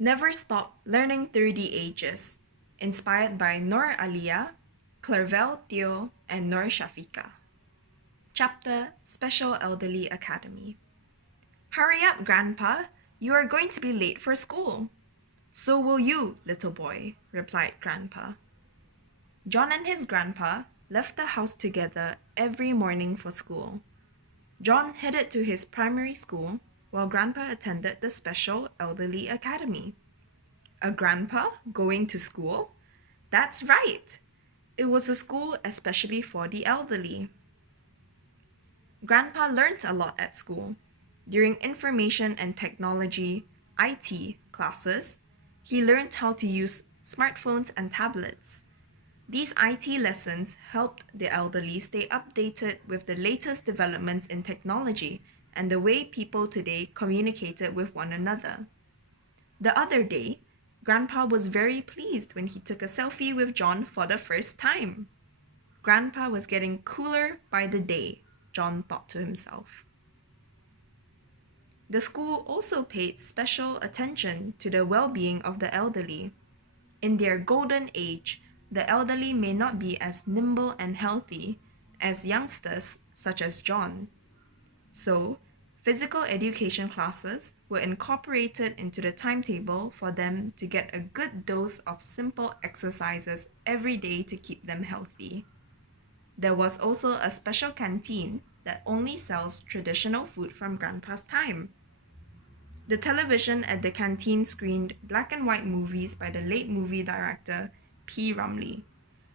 Never Stop Learning Through the Ages, inspired by Noor Alia, Clervelle Theo, and Noor Shafika. Chapter Special Elderly Academy. Hurry up, Grandpa! You are going to be late for school. So will you, little boy, replied Grandpa. John and his grandpa left the house together every morning for school. John headed to his primary school, while Grandpa attended the Special Elderly Academy. A grandpa going to school? That's right! It was a school especially for the elderly. Grandpa learned a lot at school. During information and technology, IT, classes, he learned how to use smartphones and tablets. These IT lessons helped the elderly stay updated with the latest developments in technology and the way people today communicated with one another. The other day, Grandpa was very pleased when he took a selfie with John for the first time. Grandpa was getting cooler by the day, John thought to himself. The school also paid special attention to the well-being of the elderly. In their golden age, the elderly may not be as nimble and healthy as youngsters such as John. So, physical education classes were incorporated into the timetable for them to get a good dose of simple exercises every day to keep them healthy. There was also a special canteen that only sells traditional food from Grandpa's time. The television at the canteen screened black and white movies by the late movie director P. Ramlee.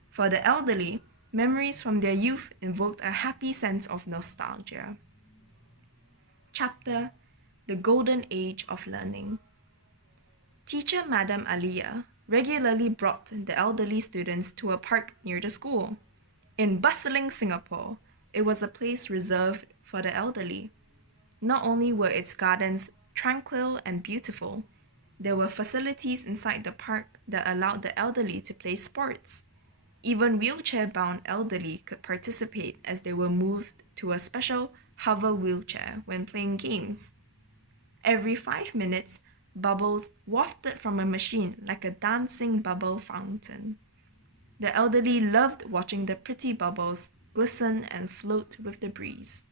For the elderly, memories from their youth invoked a happy sense of nostalgia. Chapter The Golden Age of Learning. Teacher Madam Aliyah regularly brought the elderly students to a park near the school. In bustling Singapore, it was a place reserved for the elderly. Not only were its gardens tranquil and beautiful, there were facilities inside the park that allowed the elderly to play sports. Even wheelchair-bound elderly could participate as they were moved to a special hover wheelchair when playing games. Every 5 minutes, bubbles wafted from a machine like a dancing bubble fountain. The elderly loved watching the pretty bubbles glisten and float with the breeze.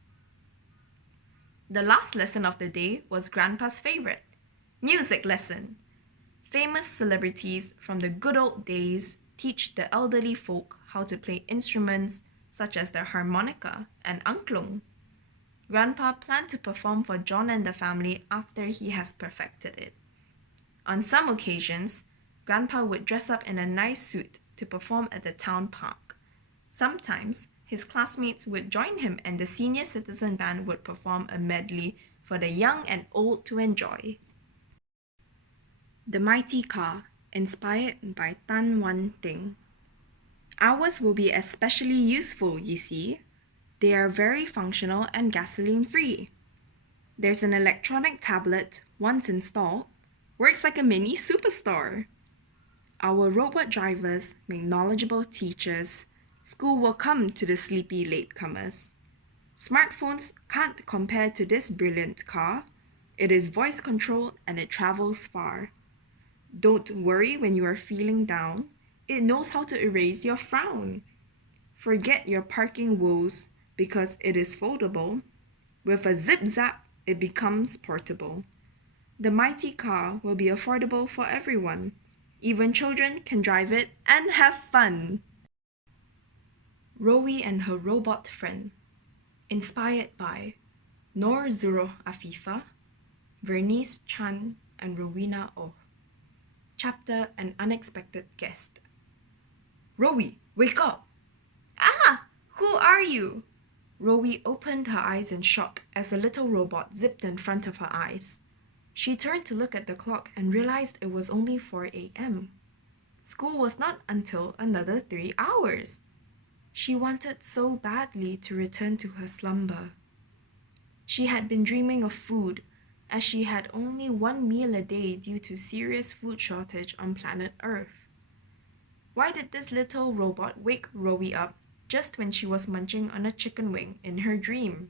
The last lesson of the day was Grandpa's favorite, music lesson. Famous celebrities from the good old days teach the elderly folk how to play instruments such as the harmonica and angklung. Grandpa planned to perform for John and the family after he has perfected it. On some occasions, Grandpa would dress up in a nice suit to perform at the town park. Sometimes, his classmates would join him and the senior citizen band would perform a medley for the young and old to enjoy. The Mighty Car, inspired by Tan Wan Ting. Ours will be especially useful, you see. They are very functional and gasoline-free. There's an electronic tablet, once installed, works like a mini superstore. Our robot drivers make knowledgeable teachers. School will come to the sleepy latecomers. Smartphones can't compare to this brilliant car. It is voice-controlled and it travels far. Don't worry when you are feeling down. It knows how to erase your frown. Forget your parking woes because it is foldable. With a zip-zap, it becomes portable. The mighty car will be affordable for everyone. Even children can drive it and have fun. Rowy and her robot friend. Inspired by Noor Zuro Afifa, Vernice Chan, and Rowena Oh. Chapter An Unexpected Guest. Rowy, wake up! Ah! Who are you? Rowy opened her eyes in shock as the little robot zipped in front of her eyes. She turned to look at the clock and realized it was only 4 a.m. School was not until another 3 hours. She wanted so badly to return to her slumber. She had been dreaming of food, as she had only 1 meal a day due to serious food shortage on planet Earth. Why did this little robot wake Rowy up just when she was munching on a chicken wing in her dream?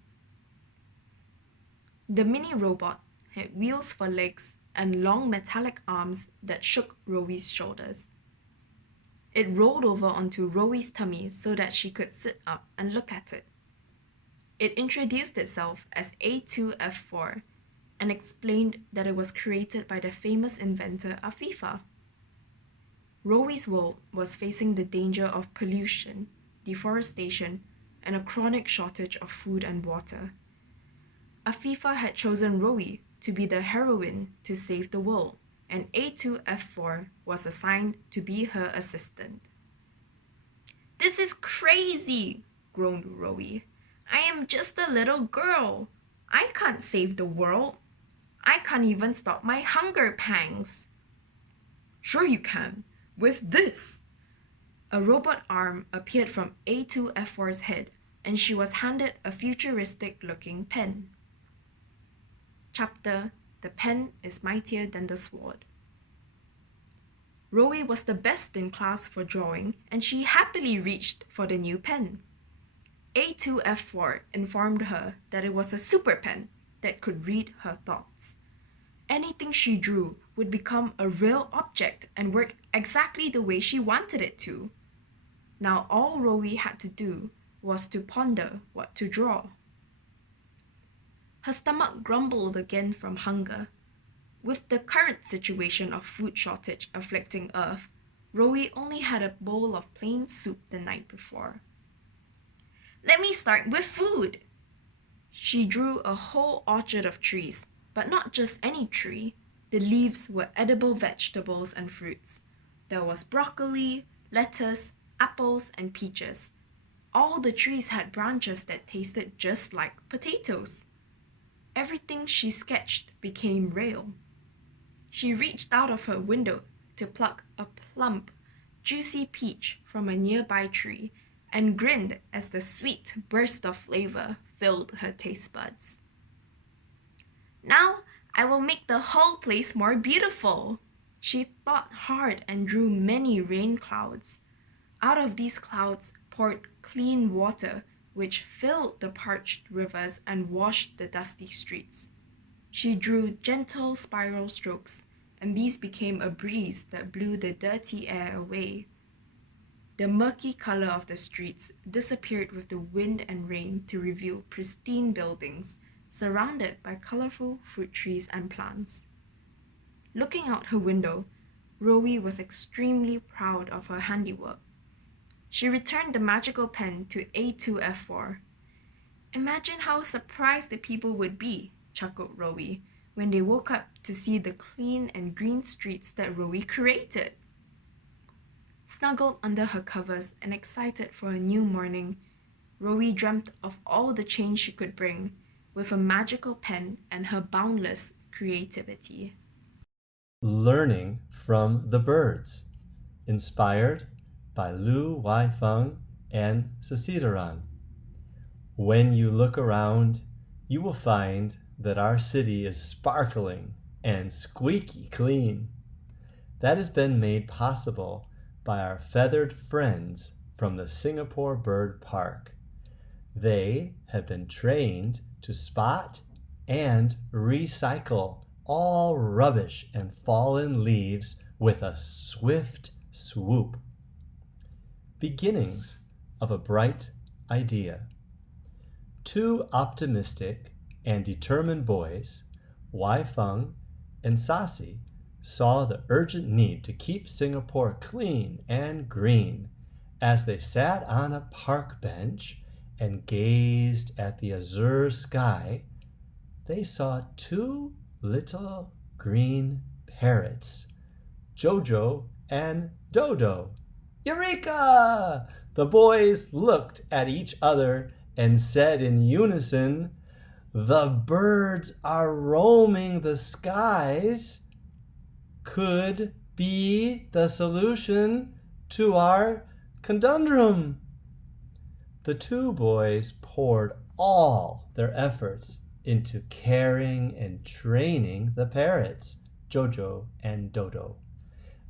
The mini robot had wheels for legs, and long metallic arms that shook Rowy's shoulders. It rolled over onto Rowy's tummy so that she could sit up and look at it. It introduced itself as A2F4 and explained that it was created by the famous inventor Afifa. Rowy's world was facing the danger of pollution, deforestation, and a chronic shortage of food and water. Afifa had chosen Rowy to be the heroine to save the world, and A2F4 was assigned to be her assistant. "This is crazy," groaned Rowy. "I am just a little girl. I can't save the world. I can't even stop my hunger pangs." "Sure you can, with this." A robot arm appeared from A2F4's head, and she was handed a futuristic-looking pen. Chapter: The Pen is Mightier Than the Sword. Rowy was the best in class for drawing, and she happily reached for the new pen. A2F4 informed her that it was a super pen that could read her thoughts. Anything she drew would become a real object and work exactly the way she wanted it to. Now all Rowy had to do was to ponder what to draw. Her stomach grumbled again from hunger. With the current situation of food shortage afflicting Earth, Rowy only had a bowl of plain soup the night before. "Let me start with food." She drew a whole orchard of trees, but not just any tree. The leaves were edible vegetables and fruits. There was broccoli, lettuce, apples, and peaches. All the trees had branches that tasted just like potatoes. Everything she sketched became real. She reached out of her window to pluck a plump, juicy peach from a nearby tree and grinned as the sweet burst of flavor filled her taste buds. "Now I will make the whole place more beautiful." She thought hard and drew many rain clouds. Out of these clouds poured clean water, which filled the parched rivers and washed the dusty streets. She drew gentle spiral strokes, and these became a breeze that blew the dirty air away. The murky color of the streets disappeared with the wind and rain to reveal pristine buildings surrounded by colorful fruit trees and plants. Looking out her window, Rowy was extremely proud of her handiwork. She returned the magical pen to A2F4. "Imagine how surprised the people would be," chuckled Rowy, when they woke up to see the clean and green streets that Rowy created. Snuggled under her covers and excited for a new morning, Rowy dreamt of all the change she could bring with a magical pen and her boundless creativity. Learning from the Birds, inspired by Lu Weifeng and C.H.A.N.G.E. When you look around, you will find that our city is sparkling and squeaky clean. That has been made possible by our feathered friends from the Singapore Bird Park. They have been trained to spot and recycle all rubbish and fallen leaves with a swift swoop. Beginnings of a bright idea. Two optimistic and determined boys, Weifeng and Sassy, saw the urgent need to keep Singapore clean and green as they sat on a park bench and gazed at the azure sky. They saw two little green parrots, Jojo and Dodo. Eureka! The boys looked at each other and said in unison, "The birds are roaming the skies. Could be the solution to our conundrum." The two boys poured all their efforts into caring and training the parrots, Jojo and Dodo.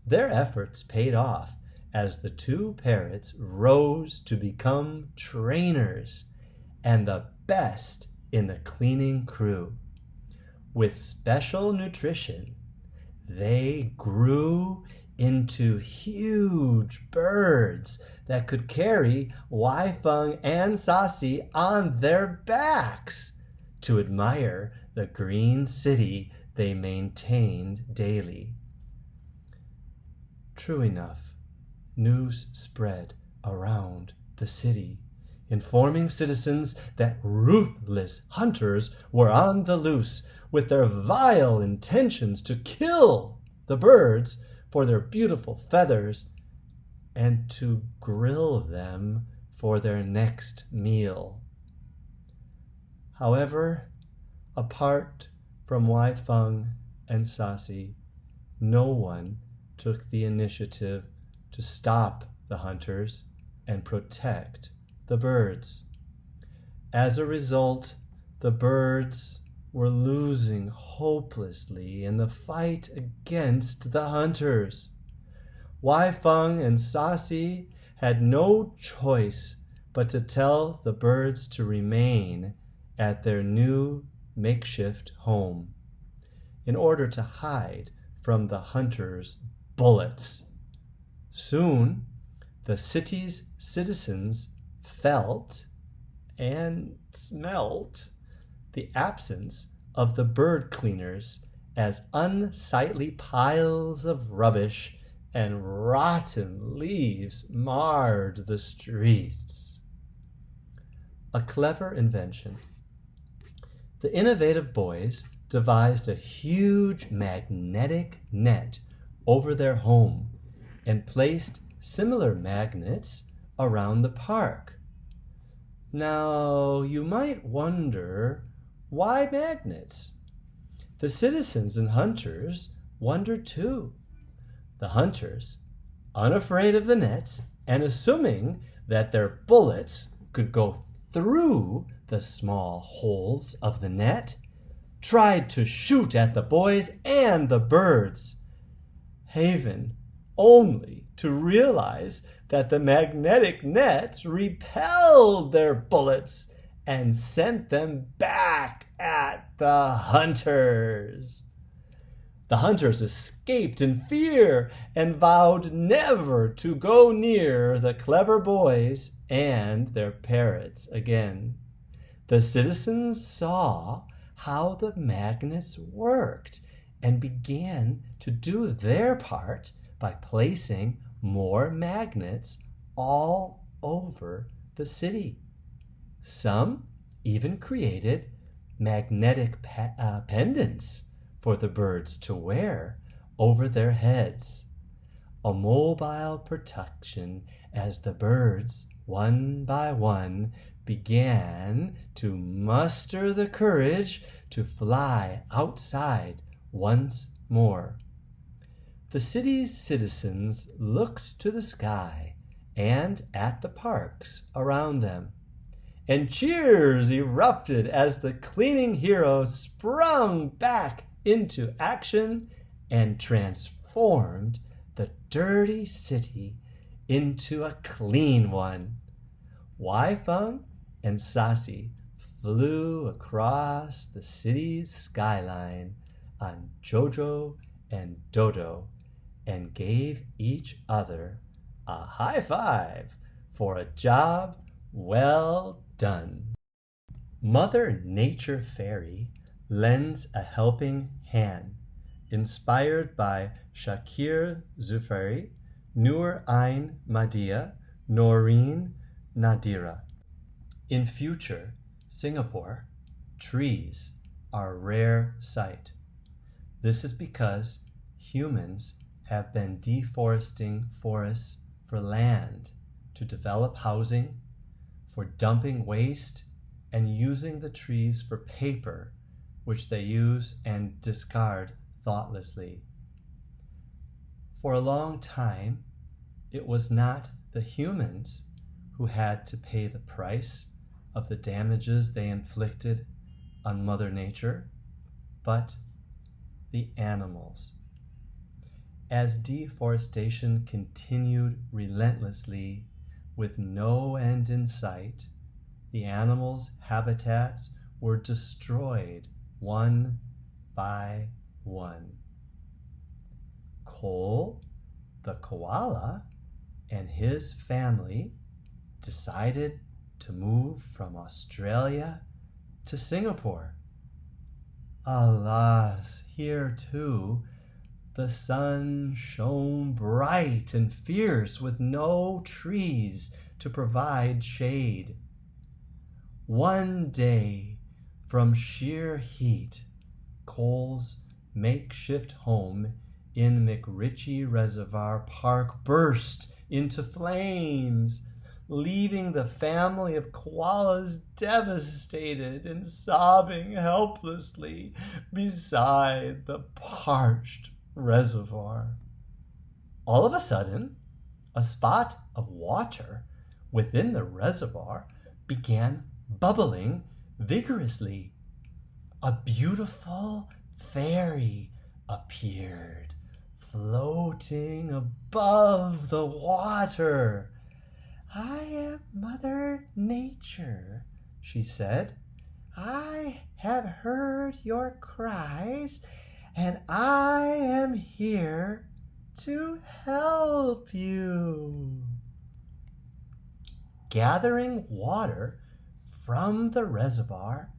Their efforts paid off as the two parrots rose to become trainers and the best in the cleaning crew. With special nutrition they grew into huge birds that could carry Y-Feng and Sassy on their backs to admire the green city they maintained daily. True enough, news spread around the city, informing citizens that ruthless hunters were on the loose with their vile intentions to kill the birds for their beautiful feathers and to grill them for their next meal. However, apart from Y-Feng and Sassy, no one took the initiative to stop the hunters and protect the birds. As a result, the birds were losing hopelessly in the fight against the hunters. Y-Feng and Sassy had no choice but to tell the birds to remain at their new makeshift home in order to hide from the hunters' bullets. Soon, the city's citizens felt and smelt the absence of the bird cleaners as unsightly piles of rubbish and rotten leaves marred the streets. A clever invention. The innovative boys devised a huge magnetic net over their home and placed similar magnets around the park. Now, you might wonder, why magnets? The citizens and hunters wondered too. The hunters, unafraid of the nets and assuming that their bullets could go through the small holes of the net, tried to shoot at the boys and the birds. Haven only to realize that the magnetic nets repelled their bullets and sent them back at the hunters. The hunters escaped in fear and vowed never to go near the clever boys and their parrots again. The citizens saw how the magnets worked and began to do their part by placing more magnets all over the city. Some even created magnetic pendants for the birds to wear over their heads, a mobile protection as the birds, one by one, began to muster the courage to fly outside once more. The city's citizens looked to the sky and at the parks around them, and cheers erupted as the cleaning heroes sprung back into action and transformed the dirty city into a clean one. Y-Feng and Sassy flew across the city's skyline on Jojo and Dodo and gave each other a high five for a job well done. Mother Nature Fairy lends a helping hand, inspired by Shakir Zufari, Noor Ain Madia, Noreen Nadira. In future Singapore, trees are a rare sight. This is because humans have been deforesting forests for land to develop housing, for dumping waste, and using the trees for paper, which they use and discard thoughtlessly. For a long time, it was not the humans who had to pay the price of the damages they inflicted on Mother Nature, but the animals. As deforestation continued relentlessly with no end in sight, the animals' habitats were destroyed one by one. Cole, the koala, and his family decided to move from Australia to Singapore. Alas, here too, the sun shone bright and fierce with no trees to provide shade. One day, from sheer heat, Cole's makeshift home in McRitchie Reservoir Park burst into flames, leaving the family of koalas devastated and sobbing helplessly beside the parched reservoir. All of a sudden, a spot of water within the reservoir began bubbling vigorously. A beautiful fairy appeared, floating above the water. "I am Mother Nature," she said. "I have heard your cries, and I am here to help you." Gathering water from the reservoir,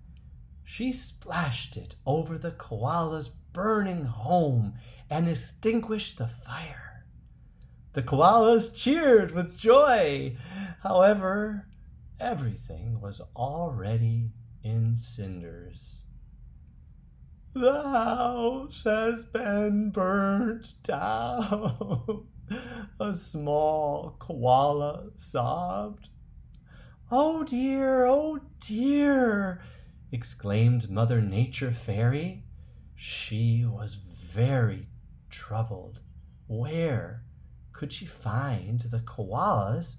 she splashed it over the koala's burning home and extinguished the fire. The koalas cheered with joy. However, everything was already in cinders. "The house has been burnt down," a small koala sobbed. "Oh dear," exclaimed Mother Nature Fairy. She was very troubled. Where could she find the koalas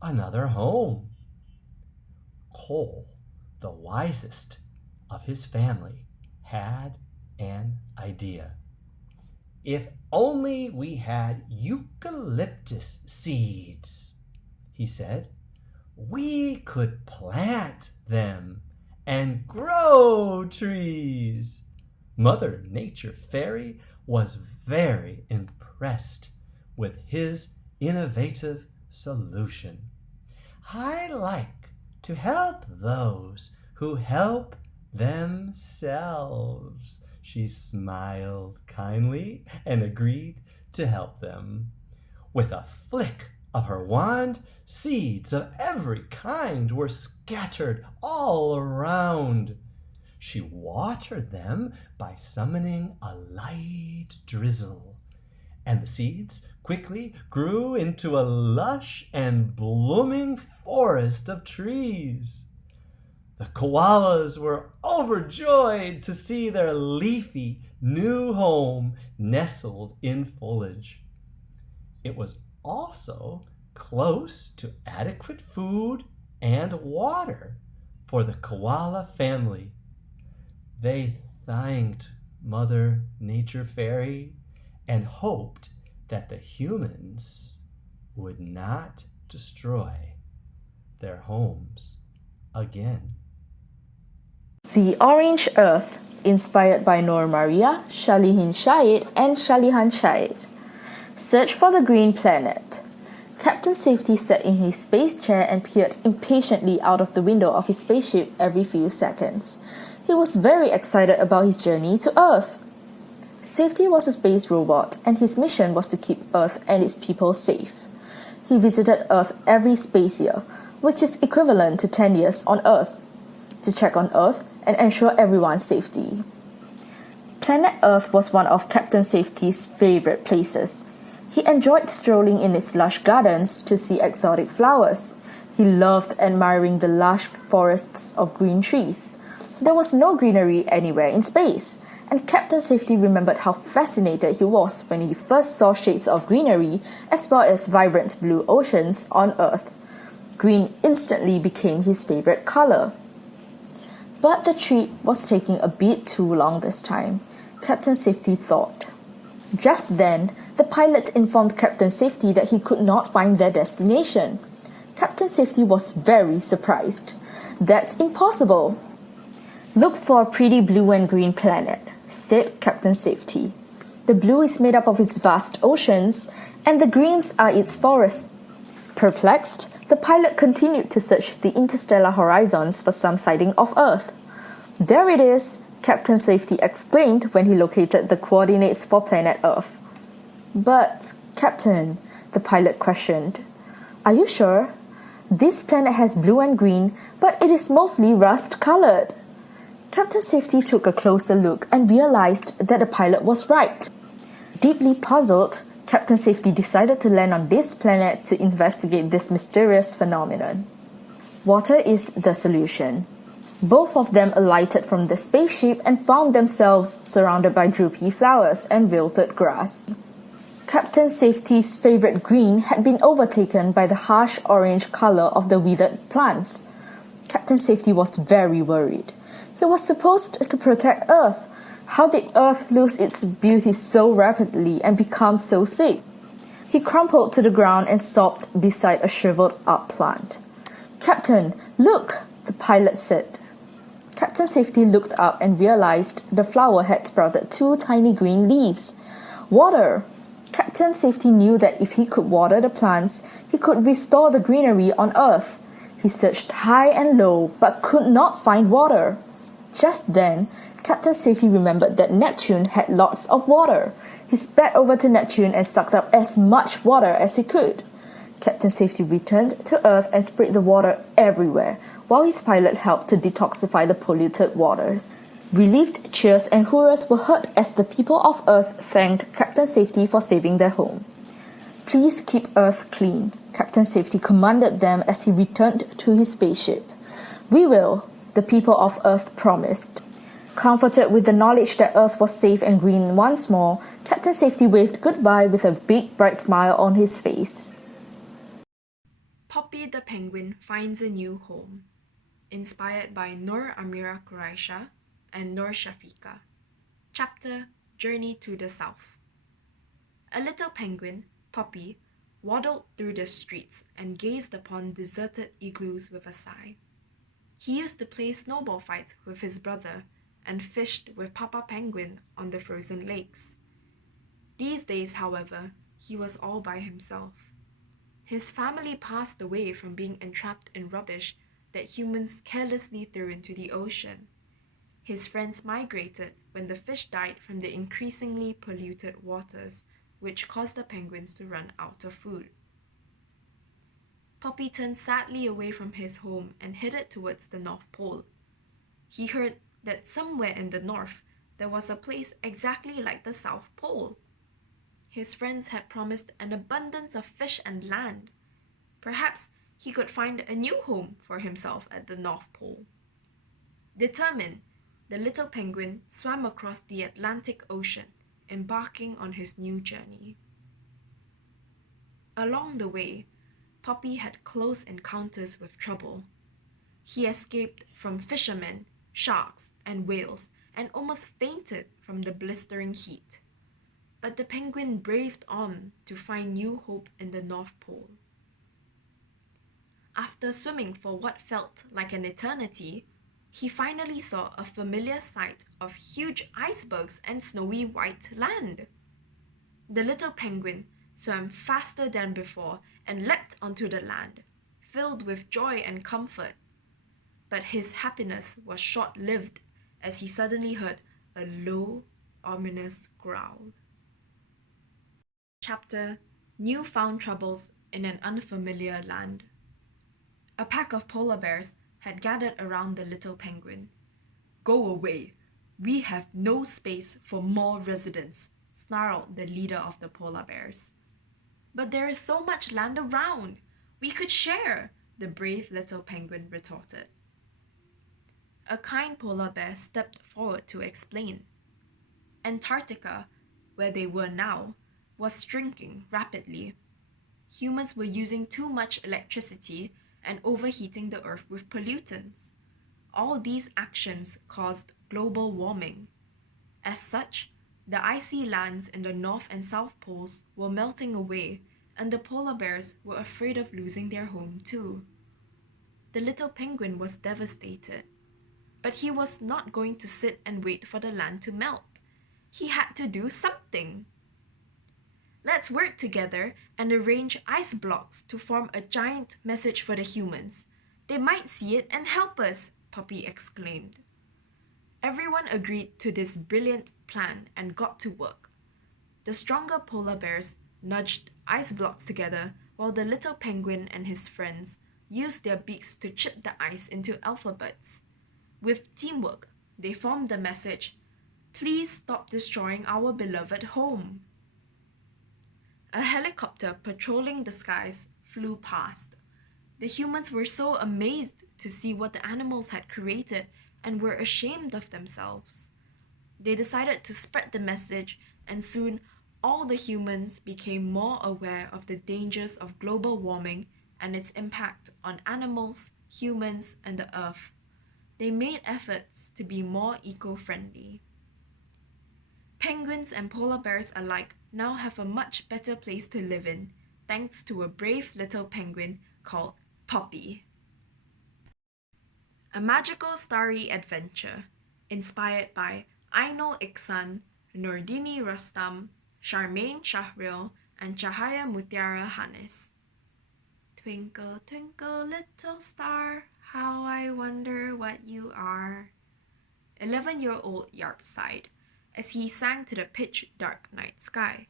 another home? Cole, the wisest of his family, had an idea. "If only we had eucalyptus seeds," he said, "we could plant them and grow trees." Mother Nature Fairy was very impressed with his innovative solution. "I like to help those who help themselves," she smiled kindly and agreed to help them. With a flick of her wand, seeds of every kind were scattered all around. She watered them by summoning a light drizzle, and the seeds quickly grew into a lush and blooming forest of trees. The koalas were overjoyed to see their leafy new home nestled in foliage. It was also close to adequate food and water for the koala family. They thanked Mother Nature Fairy and hoped that the humans would not destroy their homes again. The Orange Earth, inspired by Noor Maria, C.H.A.N.G.E, and C.H.A.N.G.E. Search for the Green Planet. Captain Safety sat in his space chair and peered impatiently out of the window of his spaceship every few seconds. He was very excited about his journey to Earth. Safety was a space robot, and his mission was to keep Earth and its people safe. He visited Earth every space year, which is equivalent to 10 years on Earth, to check on Earth and ensure everyone's safety. Planet Earth was one of Captain Safety's favorite places. He enjoyed strolling in its lush gardens to see exotic flowers. He loved admiring the lush forests of green trees. There was no greenery anywhere in space, and Captain Safety remembered how fascinated he was when he first saw shades of greenery as well as vibrant blue oceans on Earth. Green instantly became his favorite color. But the trip was taking a bit too long this time, Captain Safety thought. Just then, the pilot informed Captain Safety that he could not find their destination. Captain Safety was very surprised. "That's impossible." "Look for a pretty blue and green planet," said Captain Safety. The blue is made up of its vast oceans, and the greens are its forests. Perplexed, the pilot continued to search the interstellar horizons for some sighting of Earth. There it is, Captain Safety exclaimed when he located the coordinates for planet Earth. But, Captain, the pilot questioned, are you sure? This planet has blue and green, but it is mostly rust-colored. Captain Safety took a closer look and realized that the pilot was right. Deeply puzzled, Captain Safety decided to land on this planet to investigate this mysterious phenomenon. Water is the solution. Both of them alighted from the spaceship and found themselves surrounded by droopy flowers and wilted grass. Captain Safety's favorite green had been overtaken by the harsh orange color of the withered plants. Captain Safety was very worried. He was supposed to protect Earth. How did Earth lose its beauty so rapidly and become so sick? He crumpled to the ground and sobbed beside a shriveled up plant. Captain, look, the pilot said. Captain Safety looked up and realized the flower had sprouted 2 tiny green leaves. Water! Captain Safety knew that if he could water the plants, he could restore the greenery on Earth. He searched high and low, but could not find water. Just then, Captain Safety remembered that Neptune had lots of water. He sped over to Neptune and sucked up as much water as he could. Captain Safety returned to Earth and sprayed the water everywhere, while his pilot helped to detoxify the polluted waters. Relieved cheers and hurrahs were heard as the people of Earth thanked Captain Safety for saving their home. Please keep Earth clean, Captain Safety commanded them as he returned to his spaceship. We will, the people of Earth promised. Comforted with the knowledge that Earth was safe and green once more, Captain Safety waved goodbye with a big bright smile on his face. Popee the penguin finds a new home. Inspired by Noor Amira Quraisha and Noor Shafiqa. Chapter Journey to the South. A little penguin, Popee, waddled through the streets and gazed upon deserted igloos with a sigh. He used to play snowball fights with his brother and fished with Papa Penguin on the frozen lakes. These days, however, he was all by himself. His family passed away from being entrapped in rubbish that humans carelessly threw into the ocean. His friends migrated when the fish died from the increasingly polluted waters, which caused the penguins to run out of food. Popee turned sadly away from his home and headed towards the North Pole. He heard that somewhere in the north there was a place exactly like the South Pole. His friends had promised an abundance of fish and land. Perhaps he could find a new home for himself at the North Pole. Determined, the little penguin swam across the Atlantic Ocean, embarking on his new journey. Along the way, Popee had close encounters with trouble. He escaped from fishermen, sharks, and whales, and almost fainted from the blistering heat. But the penguin braved on to find new hope in the North Pole. After swimming for what felt like an eternity, he finally saw a familiar sight of huge icebergs and snowy white land. The little penguin swam faster than before and leapt onto the land, filled with joy and comfort. But his happiness was short-lived as he suddenly heard a low, ominous growl. Chapter Newfound Troubles in an Unfamiliar Land. A pack of polar bears had gathered around the little penguin. "Go away! We have no space for more residents," snarled the leader of the polar bears. "But there is so much land around! We could share," the brave little penguin retorted. A kind polar bear stepped forward to explain. Antarctica, where they were now, was shrinking rapidly. Humans were using too much electricity and overheating the earth with pollutants. All these actions caused global warming. As such, the icy lands in the North and South Poles were melting away, and the polar bears were afraid of losing their home too. The little penguin was devastated. But he was not going to sit and wait for the land to melt. He had to do something. thing. Let's work together and arrange ice blocks to form a giant message for the humans. They might see it and help us, Popee exclaimed. Everyone agreed to this brilliant plan and got to work. The stronger polar bears nudged ice blocks together while the little penguin and his friends used their beaks to chip the ice into alphabets. With teamwork, they formed the message, "Please stop destroying our beloved home." A helicopter patrolling the skies flew past. The humans were so amazed to see what the animals had created and were ashamed of themselves. They decided to spread the message, and soon all the humans became more aware of the dangers of global warming and its impact on animals, humans, and the earth. They made efforts to be more eco-friendly. Penguins and polar bears alike now have a much better place to live in, thanks to a brave little penguin called Popee. A magical starry adventure, inspired by Ainul Iksan, Nordini Rostam, Charmaine Shahril, and Cahaya Mutiara Hanis. Twinkle, twinkle, little star, how I wonder what you are. 11-year-old Yarp sighed as he sang to the pitch-dark night sky.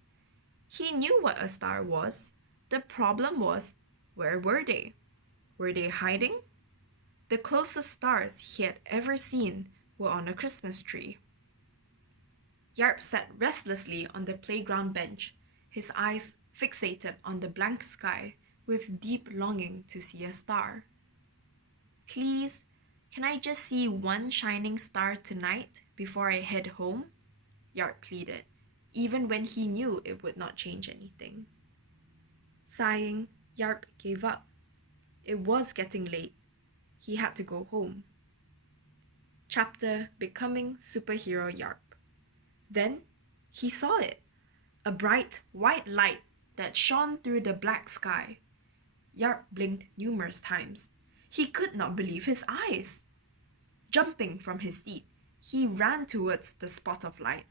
He knew what a star was. The problem was, where were they? Were they hiding? The closest stars he had ever seen were on a Christmas tree. Yarp sat restlessly on the playground bench, his eyes fixated on the blank sky with deep longing to see a star. "Please, can I just see one shining star tonight before I head home?" Yarp pleaded, even when he knew it would not change anything. Sighing, Yarp gave up. It was getting late. He had to go home. Chapter Becoming Superhero Yarp. Then he saw it, a bright white light that shone through the black sky. Yarp blinked numerous times. He could not believe his eyes. Jumping from his seat, he ran towards the spot of light.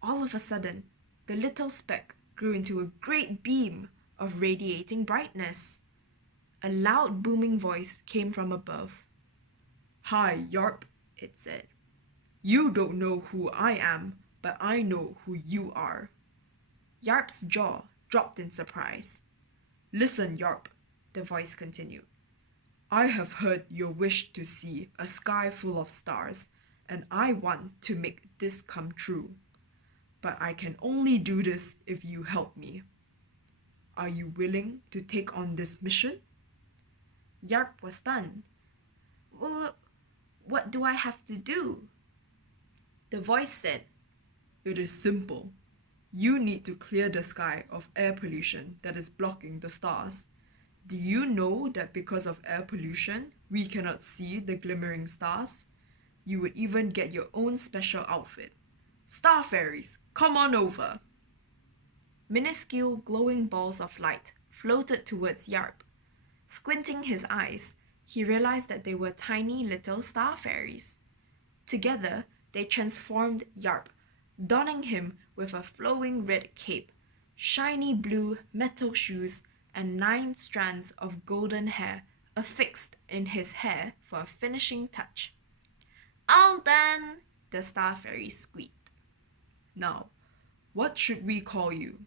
All of a sudden, the little speck grew into a great beam of radiating brightness. A loud booming voice came from above. "Hi, Yarp," it said. "You don't know who I am, but I know who you are." Yarp's jaw dropped in surprise. "Listen, Yarp," the voice continued. "I have heard your wish to see a sky full of stars, and I want to make this come true. But I can only do this if you help me. Are you willing to take on this mission?" Yarp was stunned. What do I have to do?" The voice said, "It is simple. You need to clear the sky of air pollution that is blocking the stars. Do you know that because of air pollution, we cannot see the glimmering stars? You would even get your own special outfit. Star fairies, come on over." Minuscule glowing balls of light floated towards Yarp. Squinting his eyes, he realized that they were tiny little star fairies. Together, they transformed Yarp, donning him with a flowing red cape, shiny blue metal shoes, and 9 strands of golden hair affixed in his hair for a finishing touch. "All done," the star fairy squeaked. "Now, what should we call you?"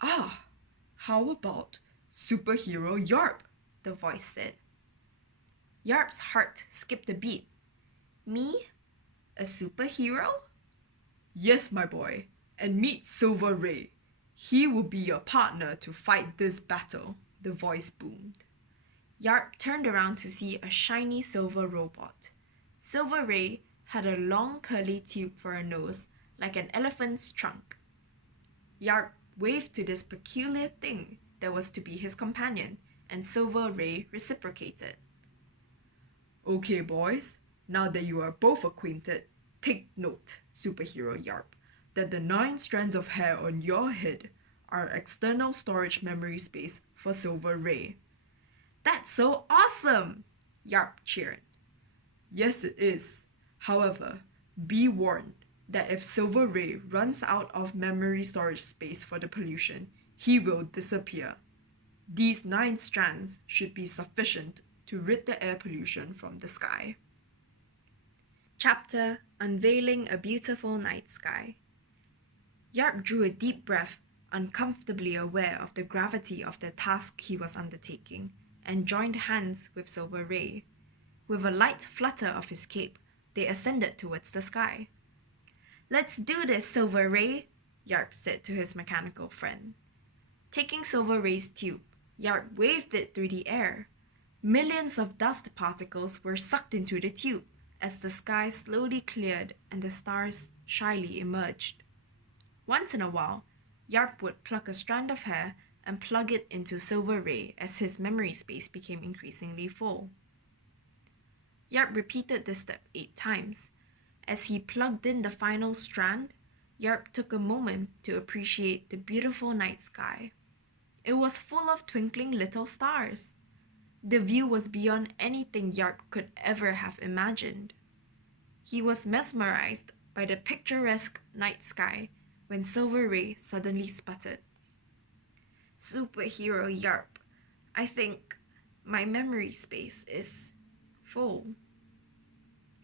"Ah, how about Superhero Yarp?" the voice said. Yarp's heart skipped a beat. "Me? A superhero?" "Yes, my boy, and meet Silver Ray. He will be your partner to fight this battle," the voice boomed. Yarp turned around to see a shiny silver robot. Silver Ray had a long curly tube for a nose, like an elephant's trunk. Yarp waved to this peculiar thing that was to be his companion, and Silver Ray reciprocated. "Okay, boys, now that you are both acquainted, take note, Superhero Yarp, that the 9 strands of hair on your head are external storage memory space for Silver Ray." "That's so awesome!" Yarp cheered. "Yes, it is. However, be warned, that if Silver Ray runs out of memory storage space for the pollution, he will disappear. These 9 strands should be sufficient to rid the air pollution from the sky. Chapter Unveiling a Beautiful Night Sky. Yarp drew a deep breath, uncomfortably aware of the gravity of the task he was undertaking, and joined hands with Silver Ray. With a light flutter of his cape, they ascended towards the sky. "Let's do this, Silver Ray," Yarp said to his mechanical friend. Taking Silver Ray's tube, Yarp waved it through the air. Millions of dust particles were sucked into the tube as the sky slowly cleared and the stars shyly emerged. Once in a while, Yarp would pluck a strand of hair and plug it into Silver Ray as his memory space became increasingly full. Yarp repeated this step 8 times. As he plugged in the final strand, Yarp took a moment to appreciate the beautiful night sky. It was full of twinkling little stars. The view was beyond anything Yarp could ever have imagined. He was mesmerized by the picturesque night sky when Silver Ray suddenly sputtered. "Superhero Yarp, I think my memory space is full."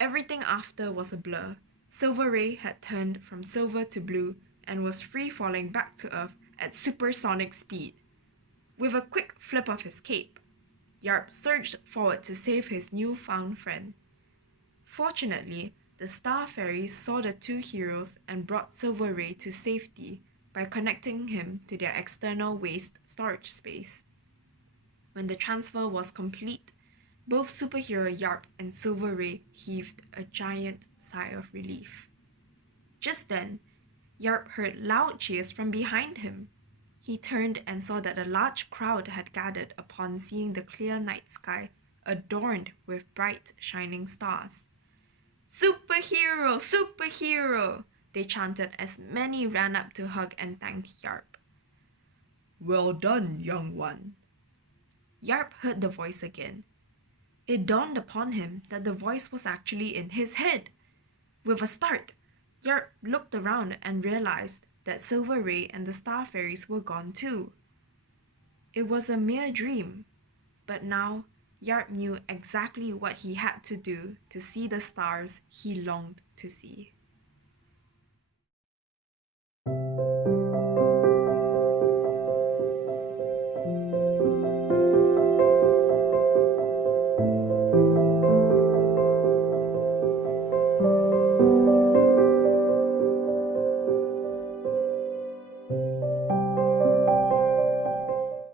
Everything after was a blur. Silver Ray had turned from silver to blue and was free falling back to Earth at supersonic speed. With a quick flip of his cape, Yarp surged forward to save his newfound friend. Fortunately, the Star Fairies saw the 2 heroes and brought Silver Ray to safety by connecting him to their external waste storage space. When the transfer was complete, both Superhero Yarp and Silver Ray heaved a giant sigh of relief. Just then, Yarp heard loud cheers from behind him. He turned and saw that a large crowd had gathered upon seeing the clear night sky adorned with bright, shining stars. "Superhero! Superhero!" they chanted as many ran up to hug and thank Yarp. "Well done, young one." Yarp heard the voice again. It dawned upon him that the voice was actually in his head. With a start, Yarp looked around and realized that Silver Ray and the Star Fairies were gone too. It was a mere dream, but now Yarp knew exactly what he had to do to see the stars he longed to see.